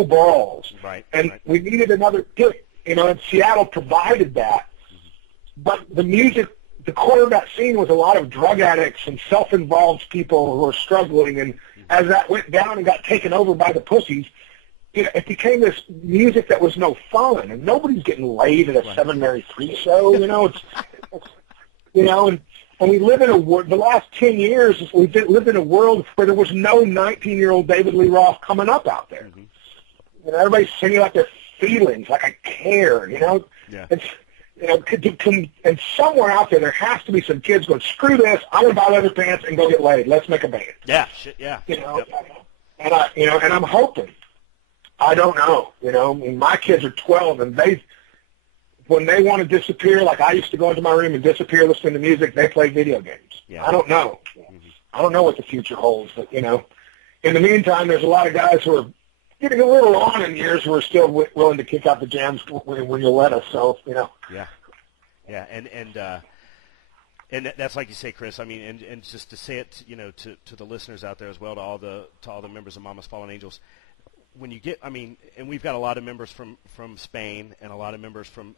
no balls. Right. And we needed another kick, and Seattle provided that. But the music, the core of that scene was a lot of drug addicts and self-involved people who were struggling. And as that went down and got taken over by the pussies, it became this music that was no fun. And nobody's getting laid at a Seven Mary 3 show, And we live in the last 10 years, we've lived in a world where there was no 19-year-old David Lee Roth coming up out there. Everybody's singing like their feelings, like I care, Yeah. And somewhere out there has to be some kids going, screw this, I'm going to buy leather pants and go get laid. Let's make a band. Yeah, shit, yeah. And I'm hoping. I don't know, I mean, my kids are 12, and when they want to disappear, like I used to go into my room and disappear listening to music, they play video games. Yeah. I don't know. I don't know what the future holds, but, in the meantime, there's a lot of guys who are getting a little on in years who are still willing to kick out the jams when you let us. So, Yeah. Yeah, and that's like you say, Chris. I mean, and just to say it, to the listeners out there as well, to all the members of Mama's Fallen Angels. When you get, and we've got a lot of members from Spain and a lot of members from,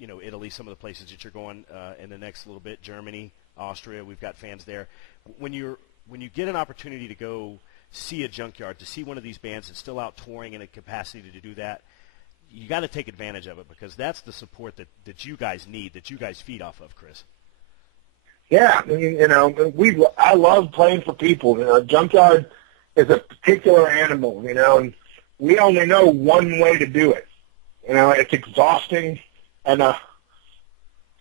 Italy, some of the places that you're going in the next little bit, Germany, Austria, we've got fans there. When you get an opportunity to go see a Junkyard, to see one of these bands that's still out touring in a capacity to do that, you got to take advantage of it, because that's the support that you guys need, that you guys feed off of, Chris. Yeah, I mean, I love playing for people. Junkyard is a particular animal, and we only know one way to do it. It's exhausting, and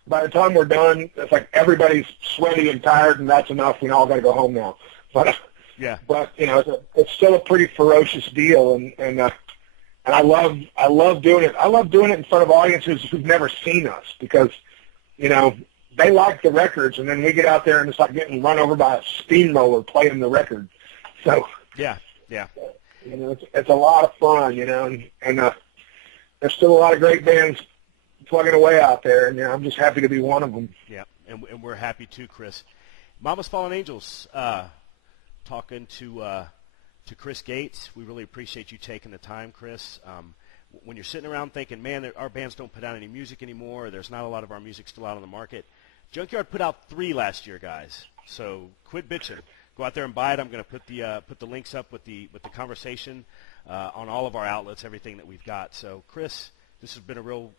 by the time we're done, it's like everybody's sweaty and tired, and that's enough. We all got to go home now. But yeah, it's still a pretty ferocious deal, and I love doing it. I love doing it in front of audiences who've never seen us, because they like the records, and then we get out there and it's like getting run over by a steamroller playing the record. So yeah. It's a lot of fun, and there's still a lot of great bands plugging away out there, and I'm just happy to be one of them. Yeah, and we're happy too, Chris. Mama's Fallen Angels, talking to Chris Gates. We really appreciate you taking the time, Chris. When you're sitting around thinking, man, our bands don't put out any music anymore, or there's not a lot of our music still out on the market, Junkyard put out 3 last year, guys. So quit bitching. Go out there and buy it. I'm going to put the links up with the conversation on all of our outlets, everything that we've got. So, Chris, this has been a real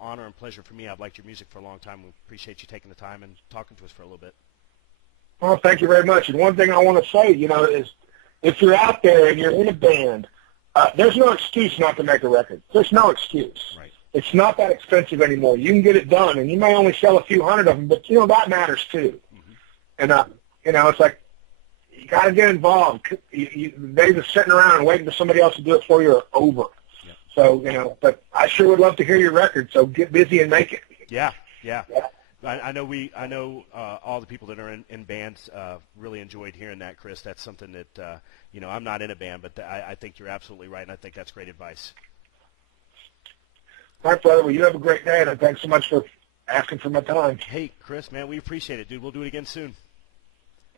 honor and pleasure for me. I've liked your music for a long time. We appreciate you taking the time and talking to us for a little bit. Well, thank you very much. And one thing I want to say, is if you're out there and you're in a band, there's no excuse not to make a record. There's no excuse. Right. It's not that expensive anymore. You can get it done, and you may only sell a few hundred of them, but, that matters too. And, it's like, you got to get involved. Days of sitting around and waiting for somebody else to do it for you are over. Yep. So, but I sure would love to hear your record, so get busy and make it. Yeah. I know all the people that are in bands really enjoyed hearing that, Chris. That's something that, I'm not in a band, but I think you're absolutely right, and I think that's great advice. All right, brother. Well, you have a great day, and thanks so much for asking for my time. Hey, Chris, man, we appreciate it, dude. We'll do it again soon.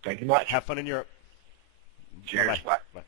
Thank you much. Have fun in Europe. Cheers. Bye. Bye.